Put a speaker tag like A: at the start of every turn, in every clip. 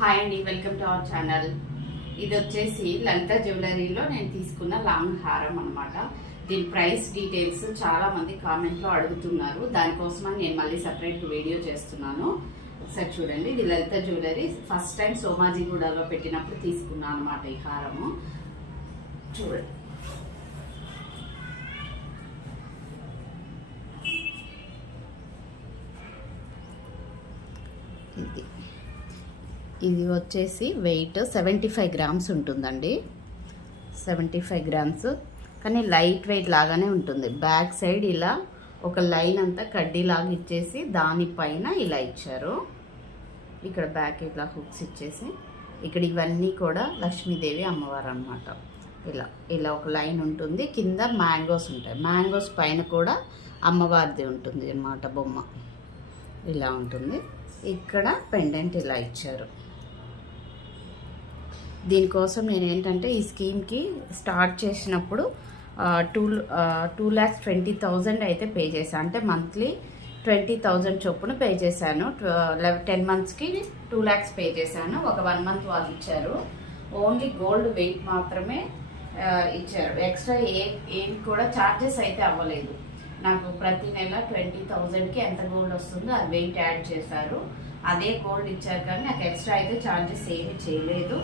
A: Hi అండి welcome to our channel ఇది వచ్చేసి లలిత జ్యువెలరీలో నేను తీసుకున్న లాంగ్ హారం అనమాట దీని ప్రైస్ డీటెయిల్స్ చాలామంది కామెంట్లో అడుగుతున్నారు. దానికోసమని నేను మళ్ళీ సపరేట్ వీడియో చేస్తున్నాను. ఒకసారి చూడండి ఇది లలిత జ్యువెలరీ. ఫస్ట్ టైం సోమాజిగూడలో పెట్టినప్పుడు తీసుకున్నాను అనమాట ఈ హారము. చూడండి ఇది ఇది వచ్చేసి వెయిట్ సెవెంటీ ఫైవ్ గ్రామ్స్ ఉంటుందండి. సెవెంటీ ఫైవ్ గ్రామ్స్ కానీ లైట్ వెయిట్ లాగానే ఉంటుంది. బ్యాక్ సైడ్ ఇలా ఒక లైన్ అంతా కడ్డీలాగా ఇచ్చేసి దానిపైన ఇలా ఇచ్చారు. ఇక్కడ బ్యాక్ ఇట్లా హుక్స్ ఇచ్చేసి ఇక్కడ ఇవన్నీ కూడా లక్ష్మీదేవి అమ్మవారు అనమాట ఇలా ఇలా ఒక లైన్ ఉంటుంది. కింద మ్యాంగోస్ ఉంటాయి. మ్యాంగోస్ పైన కూడా అమ్మవారిది ఉంటుంది అన్నమాట బొమ్మ. ఇలా ఉంటుంది. ఇక్కడ పెండెంట్ ఇలా ఇచ్చారు. దీనికోసం నేను ఏంటంటే ఈ స్కీమ్కి స్టార్ట్ చేసినప్పుడు two two lakhs twenty thousand అయితే పే చేశాను అంటే మంత్లీ ట్వంటీ థౌజండ్ చొప్పున పే చేశాను. టెన్ మంత్స్కి టూ ల్యాక్స్ పే చేశాను. ఒక వన్ మంత్ వాళ్ళు ఇచ్చారు. ఓన్లీ గోల్డ్ వెయిట్ మాత్రమే ఇచ్చారు. ఎక్స్ట్రా ఏ ఏం కూడా ఛార్జెస్ అయితే అవ్వలేదు. నాకు ప్రతి నెల ట్వంటీ థౌజండ్కి ఎంత గోల్డ్ వస్తుందో అది వెయిట్ యాడ్ చేశారు. అదే గోల్డ్ ఇచ్చారు కానీ నాకు ఎక్స్ట్రా అయితే ఛార్జెస్ ఏమీ చేయలేదు.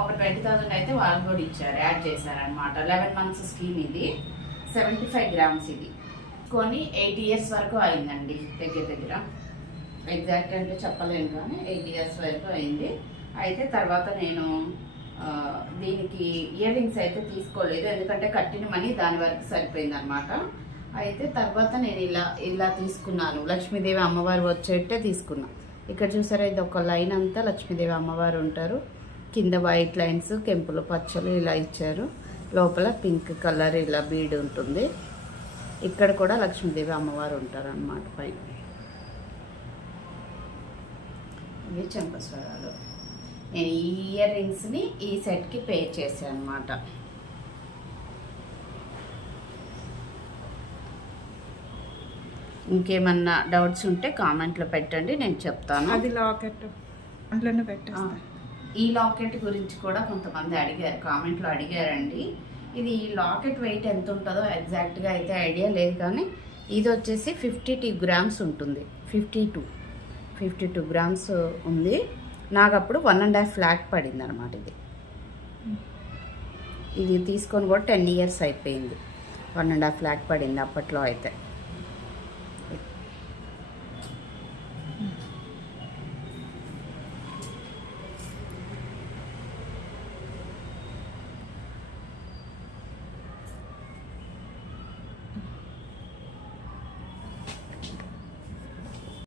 A: ఒక ట్వంటీ థౌసండ్ అయితే వాళ్ళు కూడా ఇచ్చారు యాడ్ చేశారనమాట లెవెన్ మంత్స్ స్కీమ్ ఇది. సెవెంటీ ఫైవ్ గ్రామ్స్ ఇది. కొని ఎయిట్ ఇయర్స్ వరకు అయిందండి దగ్గర దగ్గర. ఎగ్జాక్ట్ అంటే చెప్పలేను కానీ ఎయిట్ ఇయర్స్ వరకు అయింది. అయితే తర్వాత నేను దీనికి ఇయర్ రింగ్స్ అయితే తీసుకోలేదు. ఎందుకంటే కట్టిన మనీ దాని వరకు సరిపోయింది అనమాట అయితే తర్వాత నేను ఇలా ఇలా తీసుకున్నాను. లక్ష్మీదేవి అమ్మవారు వచ్చేట్టే తీసుకున్నాను ఇక్కడ చూసారా ఇది ఒక లైన్ అంతా లక్ష్మీదేవి అమ్మవారు ఉంటారు. కింద వైట్ లైన్స్ కెంపులు పచ్చలు ఇలా ఇచ్చారు. లోపల పింక్ కలర్ ఇలా బీడ్ ఉంటుంది. ఇక్కడ కూడా లక్ష్మీదేవి అమ్మవారు ఉంటారు అన్నమాట పైన ఇవి చెంపస్వరాలు. నేను ఈ ఇయర్ రింగ్స్ని ఈ సెట్కి పే చేశాను అనమాట ఇంకేమన్నా డౌట్స్ ఉంటే కామెంట్లో పెట్టండి నేను చెప్తాను.
B: అది లాకెట్ అందులోనే పెట్టేస్తా.
A: ఈ లాకెట్ గురించి కూడా కొంతమంది అడిగారు కామెంట్లో అడిగారండి. ఇది ఈ లాకెట్ వెయిట్ ఎంత ఉంటుందో ఎగ్జాక్ట్గా అయితే ఐడియా లేదు కానీ ఇది వచ్చేసి ఫిఫ్టీ టూ గ్రామ్స్ ఉంటుంది. Fifty two fifty two grams ఉంది. నాకు అప్పుడు వన్ అండ్ హాఫ్ ల్యాక్ పడింది అనమాట ఇది. ఇది తీసుకొని కూడా టెన్ ఇయర్స్ అయిపోయింది. వన్ అండ్ హాఫ్ ల్యాక్ పడింది అప్పట్లో అయితే.